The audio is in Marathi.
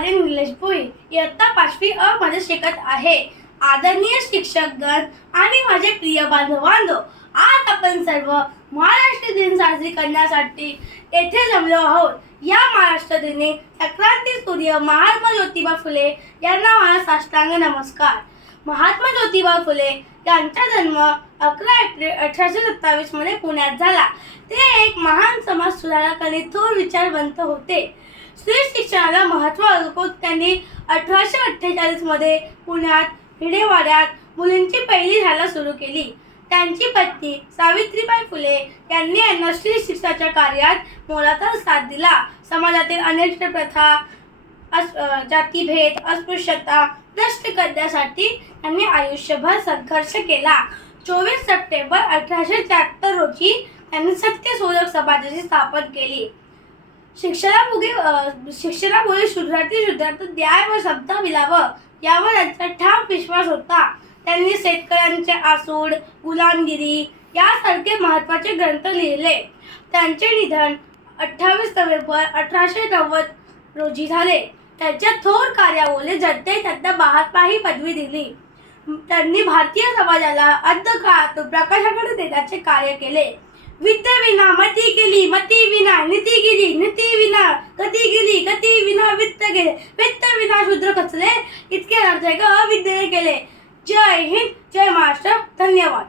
आर्यन निलेश भोई इयत्ता 5वी अ मध्ये शिकत आहे. आदरणीय शिक्षकगण आणि माझे प्रिय बांधवांनो, आज आपण सर्व महाराष्ट्र दिन साजरी करण्यासाठी येथे जमलो आहोत. या महाराष्ट्र दिनी संक्रांती सूर्य महात्मा ज्योतिबा फुले यांना माझा साष्टांग नमस्कार. महात्मा ज्योतिबा फुले यांचा जन्म 11 एप्रिल 1827 मध्ये पुण्यात झाला. ते एक महान समाज सुधारक आणि थोर विचारवंत होते. स्त्री शिक्षणाला महत्त्व अल्पवत त्यांनी 1848 मध्ये पुण्यात भिडेवाड्यात मुलींची पहिली शाळा सुरू केली. त्यांची पत्नी सावित्रीबाई फुले यांनी यांना स्त्री शिक्षणाच्या कार्यात मोलाचा साथ दिला. समाजातील अनेक प्रथा, जातीभेद, अस्पृश्यता नष्ट करण्यासाठी त्यांनी आयुष्यभर संघर्ष केला. 24 सप्टेंबर 1873 रोजी त्यांनी सत्यशोधक समाजाची स्थापना केली. शिक्षणामुळे शूद्राती न्याय व समता मिळावं यावर त्यांचा ठाम विश्वास होता. त्यांनी शेतकऱ्यांचे आसूड, गुलामगिरी यासारखे महत्त्वाचे ग्रंथ लिहिले. त्यांचे निधन 28 नोव्हेंबर 1890 रोजी झाले. त्यांच्या थोर कार्यामुळे जनतेने त्यांना महात्मा ही पदवी दिली. त्यांनी भारतीय समाजाला अंधकारातून प्रकाशाकडे नेण्याचे कार्य केले. विद्ये विना मती गेली, मती विना नीती गेली, नीती विना गती गेली, गती विना वित्त गेले, वित्त विना शूद्र खचले, इतके अर्थ अविद्येने केले. जय हिंद, जय महाराष्ट्र. धन्यवाद.